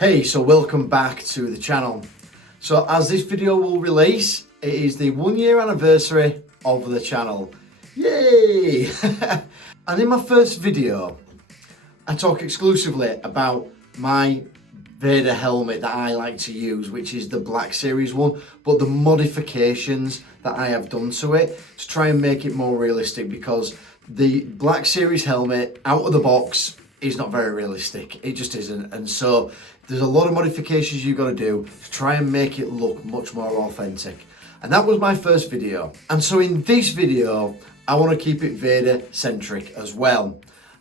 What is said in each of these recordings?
Hey, so welcome back to the channel. So as this video will release, it is the 1 year anniversary of the channel. Yay! And in my first video, I talk exclusively about my Vader helmet that I like to use, which is the Black Series one, but the modifications that I have done to it to try and make it more realistic, because the Black Series helmet out of the box is not very realistic. It just isn't. And so there's a lot of modifications you've got to do to try and make it look much more authentic. And that was my first video. And so in this video, I want to keep it Vader centric as well.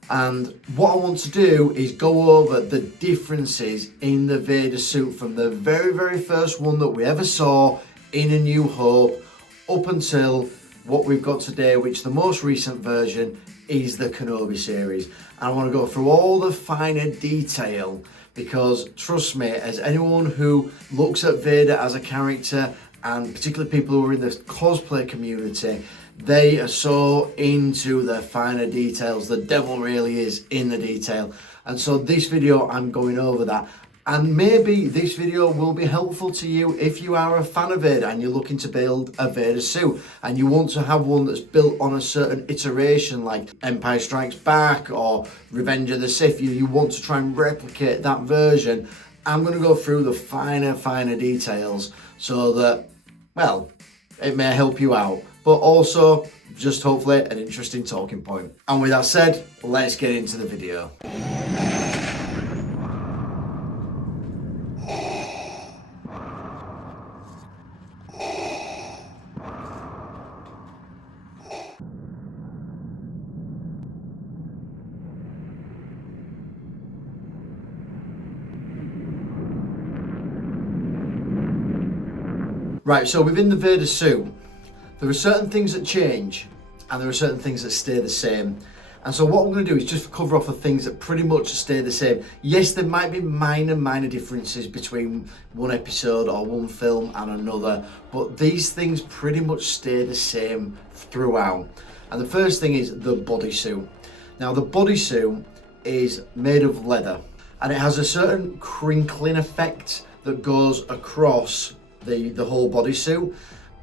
And what I want to do is go over the differences in the Vader suit from the very first one that we ever saw in A New Hope up until what we've got today, which the most recent version is the Kenobi series. And I want to go through all the finer detail, because trust me, as anyone who looks at Vader as a character, and particularly people who are in the cosplay community, they are so into the finer details. The devil really is in the detail. And so this video, I'm going over that. And maybe this video will be helpful to you if you are a fan of Vader and you're looking to build a Vader suit and you want to have one that's built on a certain iteration like Empire Strikes Back or Revenge of the Sith. You want to try and replicate that version. I'm going to go through the finer details so that, well, it may help you out, but also just hopefully an interesting talking point. And with that said, let's get into the video. Right, so within the Vader suit, there are certain things that change and there are certain things that stay the same. And so what I'm going to do is just cover off the things that pretty much stay the same. Yes, there might be minor differences between one episode or one film and another, but these things pretty much stay the same throughout. And the first thing is the bodysuit. Now the bodysuit is made of leather and it has a certain crinkling effect that goes across the whole bodysuit,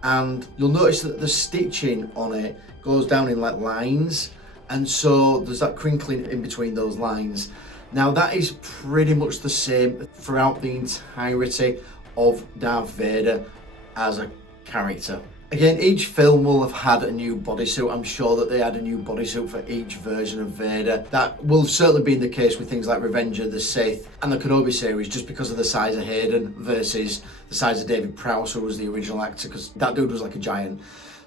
and you'll notice that the stitching on it goes down in like lines, and so there's that crinkling in between those lines. Now that is pretty much the same throughout the entirety of Darth Vader as a character. Again, each film will have had a new bodysuit. I'm sure that they had a new bodysuit for each version of Vader. That will certainly be the case with things like Revenge of the Sith and the Kenobi series, just because of the size of Hayden versus the size of David Prowse, who was the original actor, because that dude was like a giant.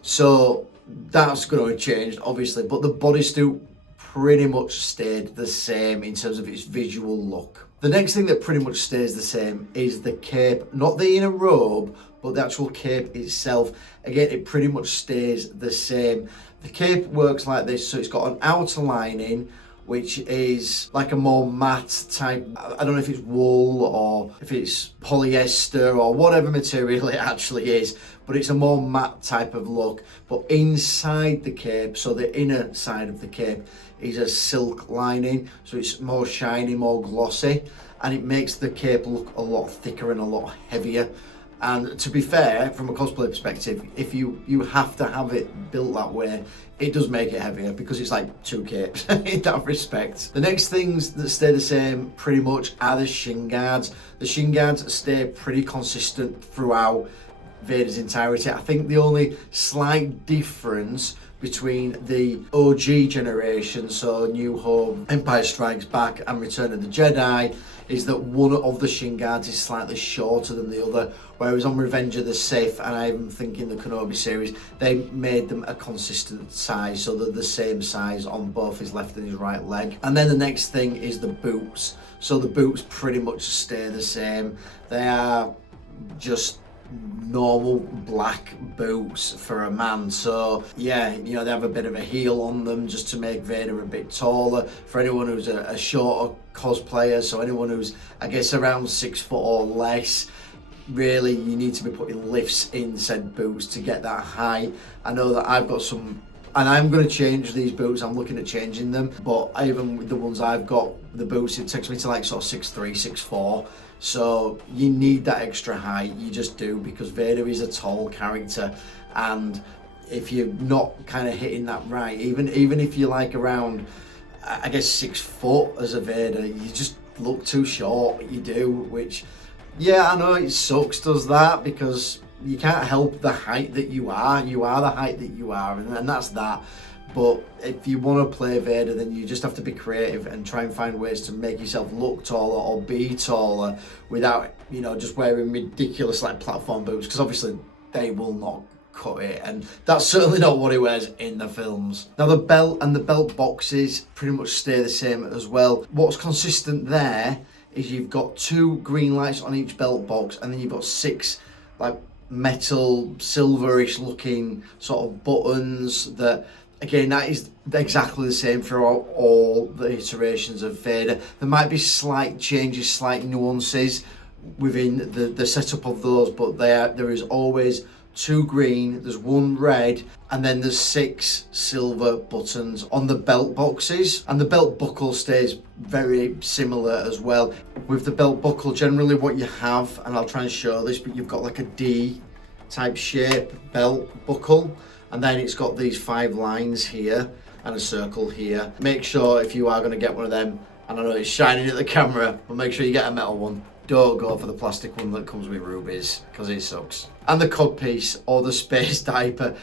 So that's going to have changed, obviously, but the bodysuit pretty much stayed the same in terms of its visual look. The next thing that pretty much stays the same is the cape, not the inner robe, but the actual cape itself. Again, it pretty much stays the same. The cape works like this, so it's got an outer lining, which is like a more matte type, I don't know if it's wool or if it's polyester or whatever material it actually is, but it's a more matte type of look. But inside the cape, so the inner side of the cape, is a silk lining, so it's more shiny, more glossy, and it makes the cape look a lot thicker and a lot heavier. And to be fair, from a cosplay perspective, if you have to have it built that way, it does make it heavier, because it's like two capes in that respect. The next things that stay the same pretty much are the shin guards. The shin guards stay pretty consistent throughout Vader's entirety. I think the only slight difference between the OG generation, so New Hope, Empire Strikes Back and Return of the Jedi, is that one of the shin guards is slightly shorter than the other, whereas on Revenge of the Sith, and I'm thinking the Kenobi series, they made them a consistent size, so they're the same size on both his left and his right leg. And then the next thing is the boots. So the boots pretty much stay the same. They are just normal black boots for a man. So yeah, you know, they have a bit of a heel on them just to make Vader a bit taller. For anyone who's a shorter cosplayer, so anyone who's, I guess, around 6 foot or less, really you need to be putting lifts in said boots to get that high. I know that I've got some And I'm going to change these boots. I'm looking at changing them, but even with the ones I've got, the boots, it takes me to like sort of 6'3", 6'4". So you need that extra height, you just do, because Vader is a tall character, and if you're not kind of hitting that right, even if you're like around, I guess 6 foot as a Vader, you just look too short, you do, which, yeah, I know it sucks, does that, because you can't help the height that you are the height that you are, and that's that. But if you want to play Vader, then you just have to be creative and try and find ways to make yourself look taller or be taller without, you know, just wearing ridiculous like platform boots, because obviously they will not cut it, and that's certainly not what he wears in the films. Now the belt and the belt boxes pretty much stay the same as well. What's consistent there is you've got 2 green lights on each belt box, and then you've got 6 like metal silverish looking sort of buttons that, again, that is exactly the same throughout all the iterations of Vader. There might be slight changes, slight nuances within the setup of those, but there is always 2 green, there's 1 red, and then there's 6 silver buttons on the belt boxes. And the belt buckle stays very similar as well. With the belt buckle, generally what you have, and I'll try and show this, but you've got like a D type shape belt buckle, and then it's got these 5 lines here and a circle here. Make sure if you are going to get one of them, and I know it's shining at the camera, but make sure you get a metal one. Don't go for the plastic one that comes with rubies, because it sucks. And the codpiece or the space diaper,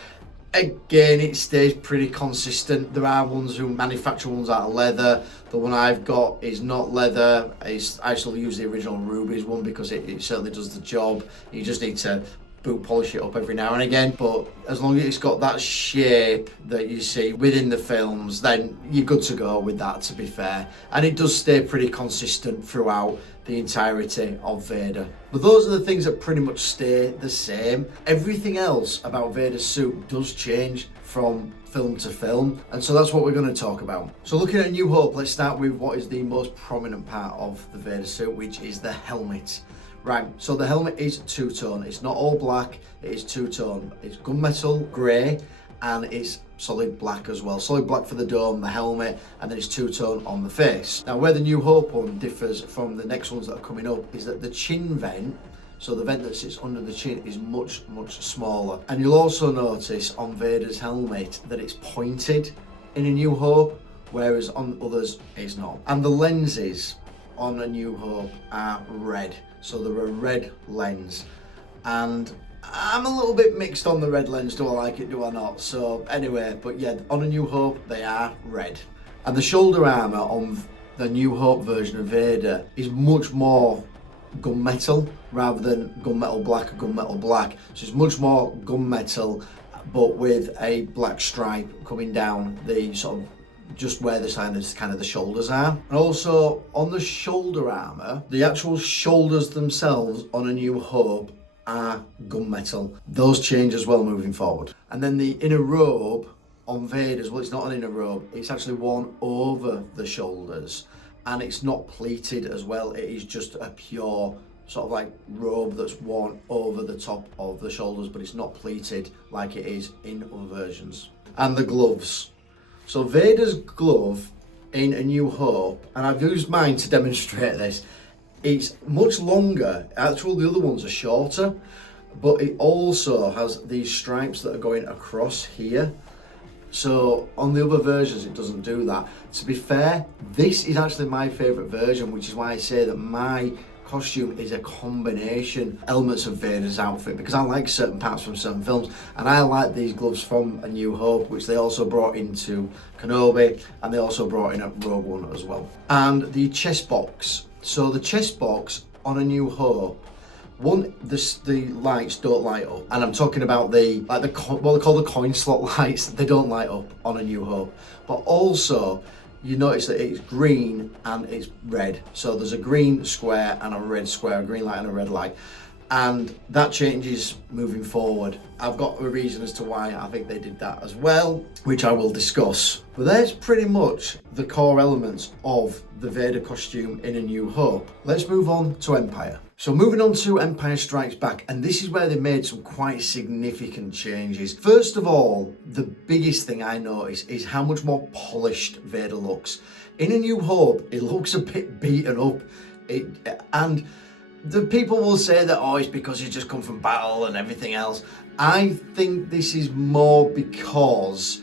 again, it stays pretty consistent. There are ones who manufacture ones out of leather. The one I've got is not leather. I still use the original rubies one because it certainly does the job. You just need to boot polish it up every now and again, but as long as it's got that shape that you see within the films, then you're good to go with that, to be fair. And it does stay pretty consistent throughout the entirety of Vader. But those are the things that pretty much stay the same. Everything else about Vader's suit does change from film to film, and so that's what we're going to talk about. So looking at New Hope, let's start with what is the most prominent part of the Vader suit, which is the helmet. Right, so the helmet is 2-tone. It's not all black, it is 2-tone. It's gunmetal, grey, and it's solid black as well. Solid black for the dome, the helmet, and then it's 2-tone on the face. Now where the New Hope one differs from the next ones that are coming up is that the chin vent, so the vent that sits under the chin, is much, much smaller. And you'll also notice on Vader's helmet that it's pointed in A New Hope, whereas on others it's not. And the lenses on A New Hope are red. So they're a red lens, and I'm a little bit mixed on the red lens. Do I like it, do I not? So anyway, but yeah, on A New Hope they are red. And the shoulder armour on the New Hope version of Vader is much more gunmetal rather than gunmetal black or gunmetal black. So it's much more gunmetal, but with a black stripe coming down the sort of just where the sign is kind of the shoulders are. And also on the shoulder armour, the actual shoulders themselves on A New Hope are gunmetal. Those change as well moving forward. And then the inner robe on Vader's, well, it's not an inner robe, it's actually worn over the shoulders, and it's not pleated as well. It is just a pure sort of like robe that's worn over the top of the shoulders, but it's not pleated like it is in other versions. And the gloves. So Vader's glove in A New Hope, and I've used mine to demonstrate this, it's much longer. Actually, the other ones are shorter, but it also has these stripes that are going across here. So on the other versions, it doesn't do that. To be fair, this is actually my favourite version, which is why I say that my costume is a combination elements of Vader's outfit, because I like certain parts from certain films, and I like these gloves from A New Hope, which they also brought into Kenobi, and they also brought in at Rogue One as well. And the chest box. So the chest box on A New Hope, one, the lights don't light up, and I'm talking about what they call the coin slot lights. They don't light up on A New Hope, but also you notice that it's green and it's red. So there's a green square and a red square, a green light and a red light. And that changes moving forward. I've got a reason as to why I think they did that as well, which I will discuss. But there's pretty much the core elements of the Vader costume in A New Hope. Let's move on to Empire. So moving on to Empire Strikes Back, and this is where they made some quite significant changes. First of all, the biggest thing I noticed is how much more polished Vader looks. In A New Hope, it looks a bit beaten up. And the people will say that, oh, it's because he's just come from battle and everything else. I think this is more because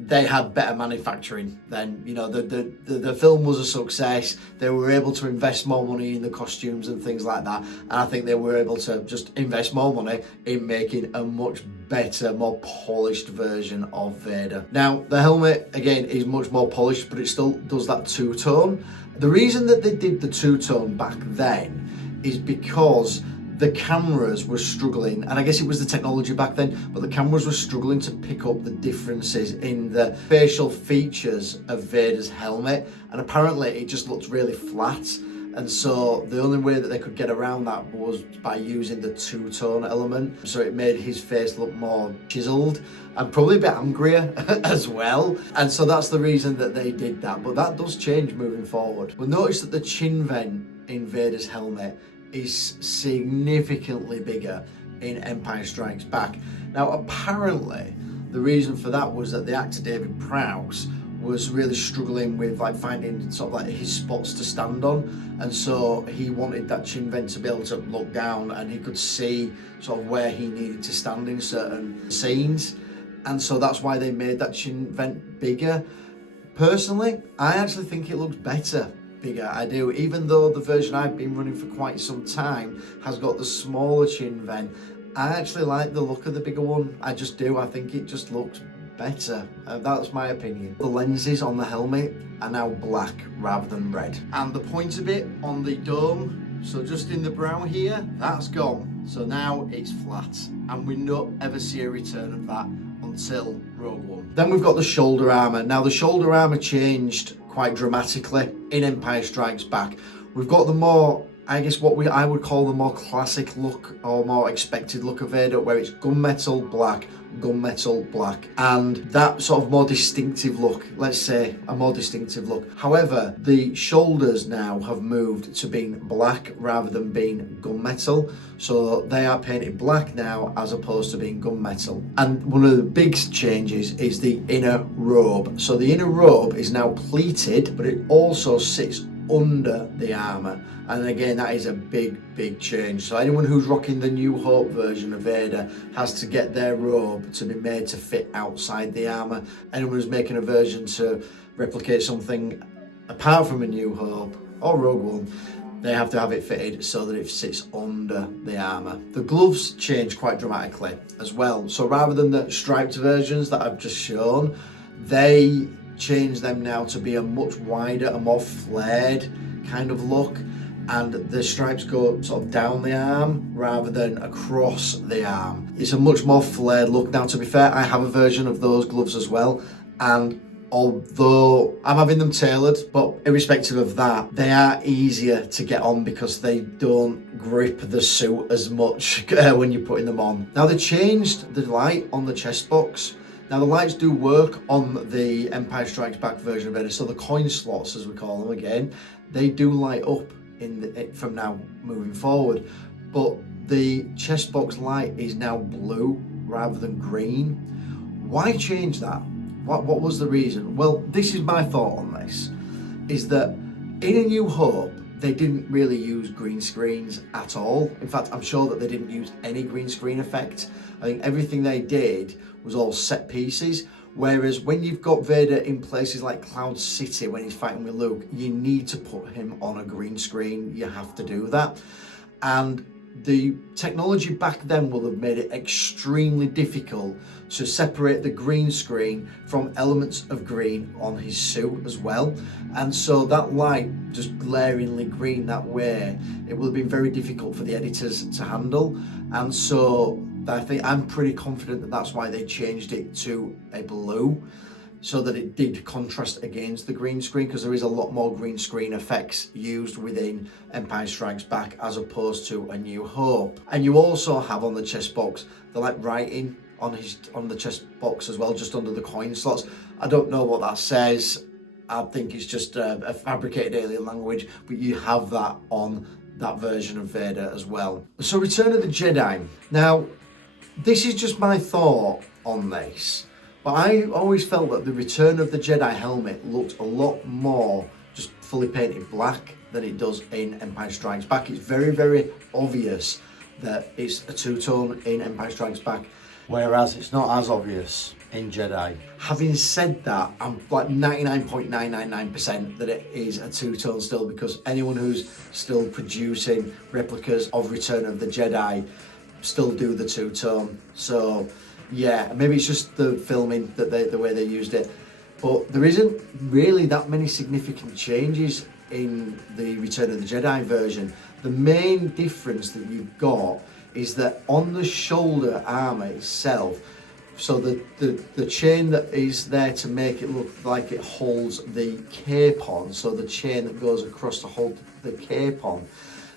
they had better manufacturing then. You know, the film was a success. They were able to invest more money in the costumes and things like that. And I think they were able to just invest more money in making a much better, more polished version of Vader. Now, the helmet, again, is much more polished, but it still does that two-tone. The reason that they did the two-tone back then is because the cameras were struggling, and I guess it was the technology back then, but the cameras were struggling to pick up the differences in the facial features of Vader's helmet, and apparently it just looked really flat. And so the only way that they could get around that was by using the two-tone element. So it made his face look more chiseled and probably a bit angrier as well. And so that's the reason that they did that. But that does change moving forward. We'll notice that the chin vent in Vader's helmet is significantly bigger in Empire Strikes Back. Now, apparently, the reason for that was that the actor David Prowse was really struggling with finding sort of like his spots to stand on, and so he wanted that chin vent to be able to look down and he could see sort of where he needed to stand in certain scenes, and so that's why they made that chin vent bigger. Personally, I actually think it looks better bigger. I do, even though the version I've been running for quite some time has got the smaller chin vent. I actually like the look of the bigger one. I just do. I think it just looks better. That's my opinion. The lenses on the helmet are now black rather than red, and the pointy bit on the dome, so just in the brow here, that's gone. So now it's flat, and we don't ever see a return of that until Rogue One. Then we've got the shoulder armor. Now the shoulder armor changed quite dramatically in Empire Strikes Back. We've got the more, I guess what I would call the more classic look or more expected look of Vader, where it's gunmetal black, and that sort of more distinctive look, let's say a more distinctive look. However, the shoulders now have moved to being black rather than being gunmetal, so they are painted black now as opposed to being gunmetal. And one of the big changes is the inner robe. So the inner robe is now pleated, but it also sits under the armor, and again that is a big change. So anyone who's rocking the New Hope version of Vader has to get their robe to be made to fit outside the armor. Anyone who's making a version to replicate something apart from A New Hope or Rogue One, they have to have it fitted so that it sits under the armor. The gloves change quite dramatically as well. So rather than the striped versions that I've just shown, they change them now to be a much wider, a more flared kind of look, and the stripes go sort of down the arm rather than across the arm. It's a much more flared look. Now, to be fair, I have a version of those gloves as well, and although I'm having them tailored, but irrespective of that, they are easier to get on because they don't grip the suit as much when you're putting them on. Now, they changed the light on the chest box. Now the lights do work on the Empire Strikes Back version of Vader, so the coin slots, as we call them again, they do light up from now moving forward. But the chest box light is now blue rather than green. Why change that? What was the reason? Well, this is my thought on this, is that in A New Hope, they didn't really use green screens at all. In fact, I'm sure that they didn't use any green screen effect. I think everything they did was all set pieces. Whereas when you've got Vader in places like Cloud City, when he's fighting with Luke, you need to put him on a green screen. You have to do that. And the technology back then will have made it extremely difficult to separate the green screen from elements of green on his suit as well. And so that light just glaringly green that way, it will have been very difficult for the editors to handle. And so I'm pretty confident that that's why they changed it to a blue, so that it did contrast against the green screen, because there is a lot more green screen effects used within Empire Strikes Back as opposed to A New Hope. And you also have on the chest box the writing on the chest box as well, just under the coin slots. I don't know what that says. I think it's just a fabricated alien language, but you have that on that version of Vader as well. So Return of the Jedi. Now, this is just my thought on this, but I always felt that the Return of the Jedi helmet looked a lot more just fully painted black than it does in Empire Strikes Back. It's very, very obvious that it's a two-tone in Empire Strikes Back, whereas it's not as obvious in Jedi. Having said that, I'm like 99.999% that it is a two-tone still, because anyone who's still producing replicas of Return of the Jedi still do the two-tone. So yeah, maybe it's just the filming, that the way they used it, but there isn't really that many significant changes in the Return of the Jedi version. The main difference that you've got is that on the shoulder armor itself, so the chain that is there to make it look like it holds the cape on, so the chain that goes across to hold the cape on,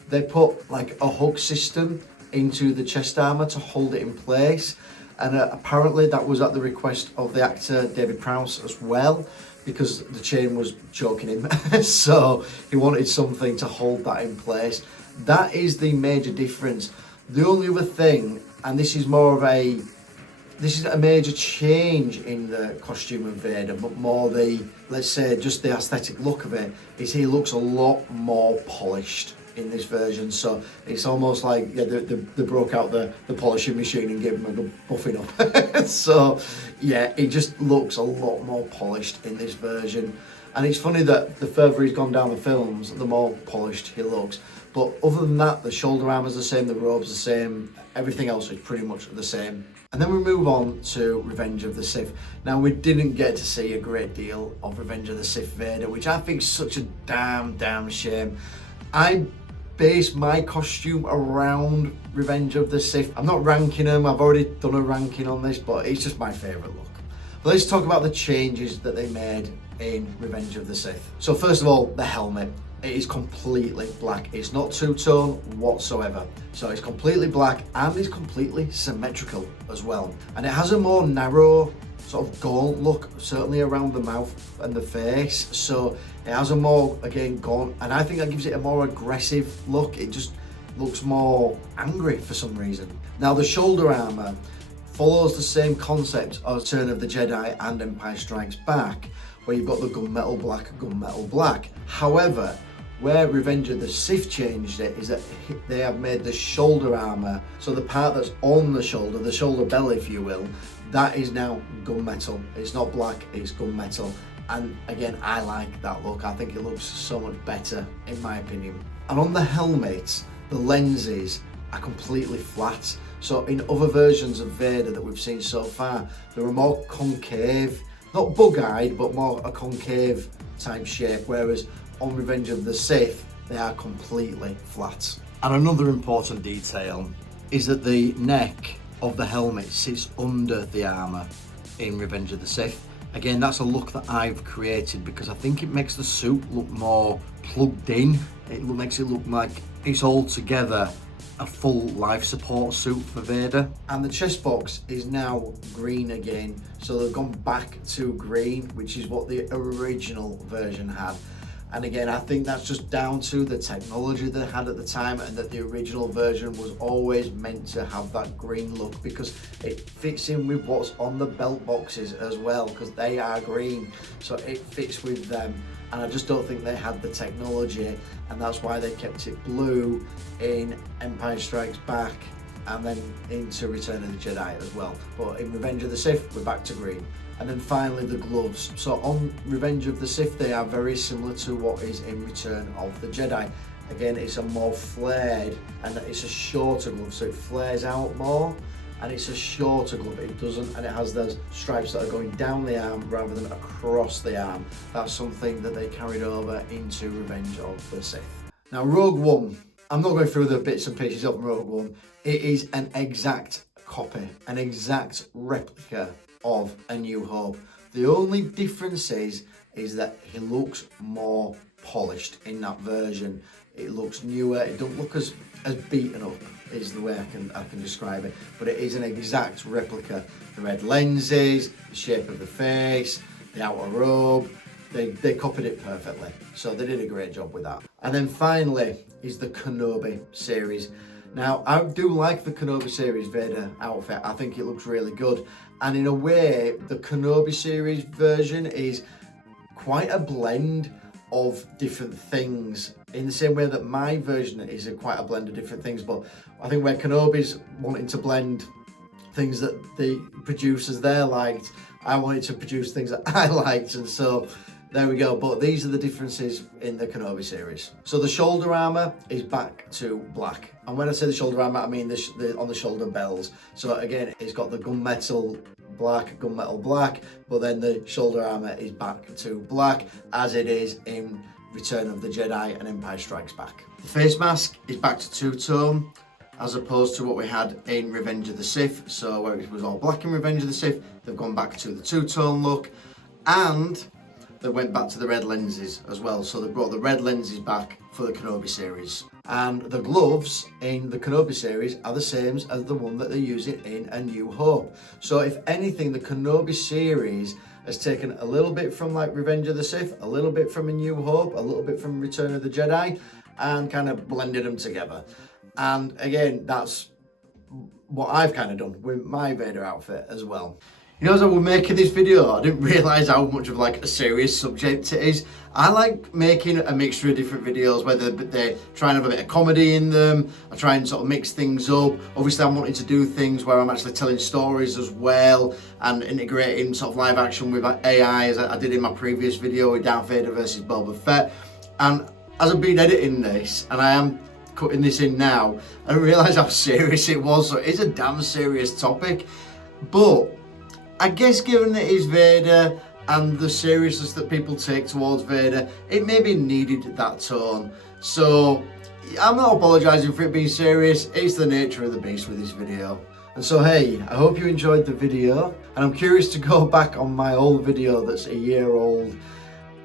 they put like a hook system into the chest armor to hold it in place, and apparently that was at the request of the actor David Prowse as well, because the chain was choking him. So he wanted something to hold that in place. That is the major difference. The only other thing, and this is a major change in the costume of Vader, but more the, let's say, just the aesthetic look of it, is he looks a lot more polished in this version. So it's almost like they broke out the polishing machine and gave him a good buffing up. So yeah, he just looks a lot more polished in this version. And it's funny that the further he's gone down the films, the more polished he looks. But other than that, the shoulder armor's the same, the robe's the same, everything else is pretty much the same. And then we move on to Revenge of the Sith. Now, we didn't get to see a great deal of Revenge of the Sith Vader, which I think is such a damn shame. I base my costume around Revenge of the Sith. I'm not ranking them, I've already done a ranking on this, but it's just my favourite look. But let's talk about the changes that they made in Revenge of the Sith. So first of all, the helmet. It is completely black. It's not two-tone whatsoever. So it's completely black and it's completely symmetrical as well. And it has a more narrow sort of gaunt look, certainly around the mouth and the face. So it has a more, again, gaunt, and I think that gives it a more aggressive look. It just looks more angry for some reason. Now, the shoulder armor follows the same concept of Return of the Jedi and Empire Strikes Back, where you've got the gunmetal black. However, where Revenge of the Sith changed it is that they have made the shoulder armor, so the part that's on the shoulder belly, if you will, that is now gunmetal. It's not black, it's gunmetal. And again, I like that look. I think it looks so much better, in my opinion. And on the helmet, the lenses are completely flat. So in other versions of Vader that we've seen so far, they were more concave, not bug-eyed, but more a concave type shape, whereas on Revenge of the Sith, they are completely flat. And another important detail is that the neck of the helmet sits under the armour in Revenge of the Sith. Again, that's a look that I've created because I think it makes the suit look more plugged in. It makes it look like it's all together a full life support suit for Vader. And the chest box is now green again, so they've gone back to green, which is what the original version had. And again, I think that's just down to the technology they had at the time, and that the original version was always meant to have that green look because it fits in with what's on the belt boxes as well, because they are green, so it fits with them. And I just don't think they had the technology, and that's why they kept it blue in Empire Strikes Back and then into Return of the Jedi as well. But in Revenge of the Sith, we're back to green. And then finally, the gloves. So on Revenge of the Sith, they are very similar to what is in Return of the Jedi. Again, it's a more flared, and it's a shorter glove, so it flares out more, and it's a shorter glove. It doesn't, and it has those stripes that are going down the arm rather than across the arm. That's something that they carried over into Revenge of the Sith. Now, Rogue One. I'm not going through the bits and pieces of Rogue One. It is an exact copy, an exact replica of A New Hope. The only difference is that he looks more polished in that version. It looks newer. It don't look as beaten up, is the way I can describe it. But it is an exact replica. The red lenses, the shape of the face, the outer robe. They copied it perfectly. So they did a great job with that. And then finally is the Kenobi series. Now, I do like the Kenobi series Vader outfit. I think it looks really good. And in a way, the Kenobi series version is quite a blend of different things, in the same way that my version is quite a blend of different things. But I think where Kenobi's wanting to blend things that the producers there liked, I wanted to produce things that I liked, and so there we go. But these are the differences in the Kenobi series. So the shoulder armor is back to black, and when I say the shoulder armor, I mean the on the shoulder bells. So again, it's got the gunmetal black, but then the shoulder armor is back to black, as it is in Return of the Jedi and Empire Strikes Back. The face mask is back to two-tone, as opposed to what we had in Revenge of the Sith. So where it was all black in Revenge of the Sith, they've gone back to the two-tone look, and they went back to the red lenses as well. So they brought the red lenses back for the Kenobi series. And the gloves in the Kenobi series are the same as the one that they're using in A New Hope. So if anything, the Kenobi series has taken a little bit from like Revenge of the Sith, a little bit from A New Hope, a little bit from Return of the Jedi, and kind of blended them together. And again, that's what I've kind of done with my Vader outfit as well. You know, as I was making this video, I didn't realise how much of like a serious subject it is. I like making a mixture of different videos, whether they try and have a bit of comedy in them, I try and sort of mix things up. Obviously, I'm wanting to do things where I'm actually telling stories as well, and integrating sort of live action with AI, as I did in my previous video with Darth Vader versus Boba Fett. And as I've been editing this, and I am cutting this in now, I didn't realise how serious it was. So it's a damn serious topic, but I guess given it is Vader and the seriousness that people take towards Vader, it maybe needed that tone. So I'm not apologising for it being serious, it's the nature of the beast with this video. And so hey, I hope you enjoyed the video, and I'm curious to go back on my old video that's a year old.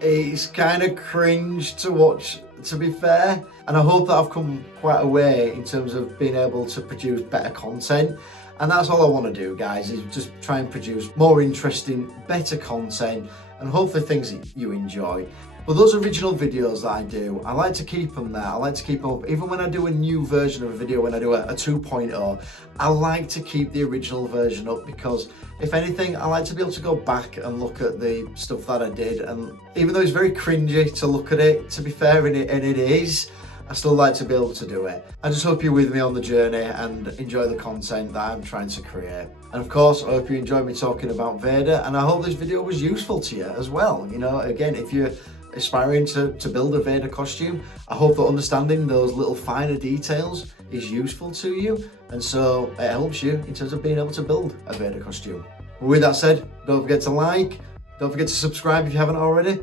It's kind of cringe to watch, to be fair, and I hope that I've come quite a way in terms of being able to produce better content. And that's all I want to do, guys, is just try and produce more interesting, better content, and hopefully things that you enjoy. But those original videos that I do, I like to keep them there. I like to keep them up. Even when I do a new version of a video, when I do a 2.0, I like to keep the original version up, because if anything, I like to be able to go back and look at the stuff that I did. And even though it's very cringy to look at it, to be fair, and it is, I still like to be able to do it. I just hope you're with me on the journey and enjoy the content that I'm trying to create. And of course, I hope you enjoyed me talking about Vader, and I hope this video was useful to you as well. You know, again, if you're aspiring to build a Vader costume, I hope that understanding those little finer details is useful to you, and so it helps you in terms of being able to build a Vader costume. But with that said, don't forget to like, don't forget to subscribe if you haven't already,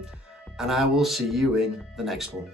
and I will see you in the next one.